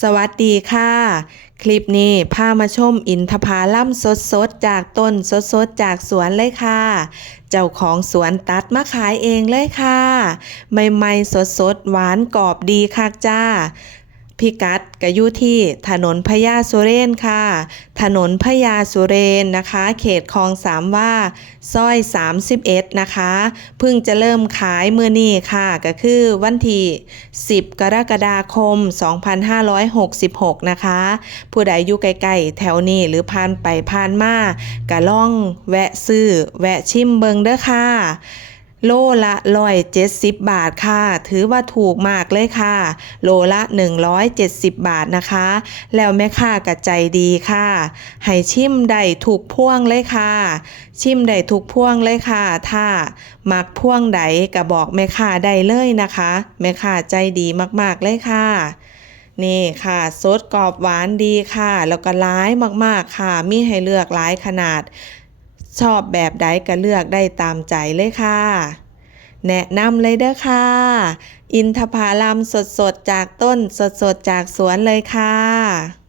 สวัสดีค่ะ คลิปนี้พามาชมอินทผลัมสดๆ จากต้นสดๆ จากสวนเลยค่ะ เจ้าของสวนตัดมาขายเองเลยค่ะ ใหม่ๆสดๆ หวานกรอบดีค่ะจ้า พิกัดก็อยู่ที่ถนนพญาสุเรนค่ะ ถนนพญาสุเรนนะคะ เขตคลองสามว่าซอย 31 นะคะ เพิ่งจะเริ่มขายเมื่อนี้ค่ะ ก็คือวันที่ 10 กรกฎาคม 2566 นะคะ ผู้ใดอยู่ใกล้ๆแถวนี้หรือผ่านไปผ่านมาก็ล่องแวะซื้อ แวะชิมเบิงเด้อค่ะ โลละ170บาทค่ะ ถือว่าถูกมากเลยค่ะ โลละ170บาทนะคะ แล้วแม่ค้าก็ใจดีค่ะ ให้ชิมได้ถูกพ่วงเลยค่ะ ชิมได้ถูกพ่วงเลยค่ะ ถ้ามักพ่วงใดก็บอกแม่ค้าได้เลยนะคะ แม่ค้าใจดีมากๆเลยค่ะนี่ค่ะสดกรอบหวานดีค่ะ แล้วก็ร้ายมากๆค่ะ มีให้เลือกหลายขนาด ชอบแบบใดก็เลือกได้ตามใจเลยค่ะ แนะนำเลยเด้อค่ะ อินทผลัมสดๆ จากต้นสดๆ จากสวนเลยค่ะ